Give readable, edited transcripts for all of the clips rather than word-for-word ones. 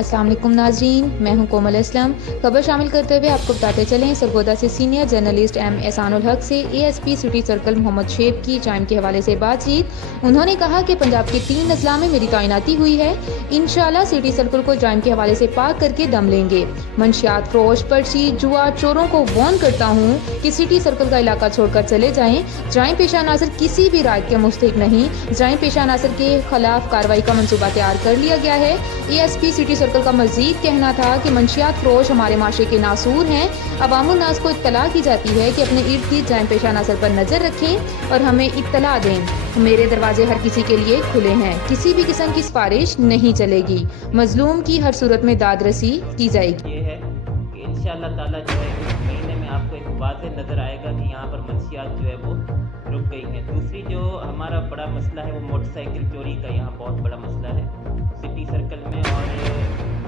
अस्सलाम वालेकुम नाज़रीन, मैं हूं कोमल असलम। खबर शामिल करते हुए आपको बताते चलें, सरगोदा से सीनियर जर्नलिस्ट एम एहसानुल हक से एएसपी सिटी सर्कल मोहम्मद शेब की टाइम के हवाले से बातचीत। उन्होंने कहा कि पंजाब के 3 अजला में मेरी तैनाती हुई है, इंशाल्लाह सिटी सर्कल को टाइम के हवाले से पाक करके दम लेंगे। मंशियात फरोश, पर्ची, जुआ, चोरों को वार्न करता हूँ कि सिटी सर्कल का इलाका छोड़कर चले जाएं। जराइम पेशा नाज़र किसी भी राय के मुस्तहिक नहीं। जराइम पेशा नाज़र के खिलाफ कार्रवाई का मंसूबा तैयार कर लिया गया है। एएसपी सिटी सर्कल का मजीद कहना था कि मंशियात फरोश हमारे माशरे के नासूर हैं। अवामुल नास को इत्तला की जाती है कि अपने इर्द गिर्द जराइम पेशा नाज़र पर नजर रखें और हमें इत्तला दें। मेरे दरवाजे हर किसी के लिए खुले हैं, किसी भी किस्म की सिफारिश नहीं चलेगी। मजलूम की हर सूरत में दाद रसी की जाएगी। ये है कि इंशाअल्लाह ताला जो है इस महीने में आपको एक वाज़ेह नज़र आएगा कि यहाँ पर मंशियात जो है वो रुक गई हैं। दूसरी जो हमारा बड़ा मसला है वो मोटरसाइकिल चोरी का यहाँ बहुत बड़ा मसला है सिटी सर्कल में, और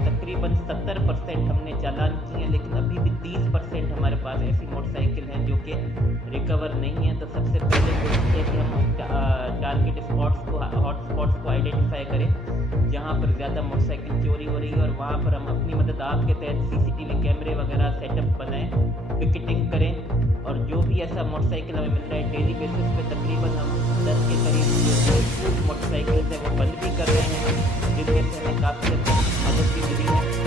तकरीबन 70% हमने चालान किए हैं, लेकिन अभी भी 30% हमारे पास ऐसी मोटरसाइकिल हैं जो कि रिकवर नहीं है। तो सबसे पहले कोशिश है कि हम टारगेट स्पॉट्स को, हॉट स्पॉट्स को आइडेंटिफाई करें जहाँ पर ज़्यादा मोटरसाइकिल चोरी हो रही है, और वहाँ पर हम अपनी मदद आपके तहत सीसीटीवी कैमरे वगैरह सेटअप बनाएं, पिकेटिंग करें, और जो भी ऐसा मोटरसाइकिल हमें मिल रहा है डेली बेसिस पे तकरीबन हम 10 के करीब जो मोटरसाइकिल है वो बंद भी कर रहे हैं, जिनमें से हमें काफ़ी मदद भी मिली है।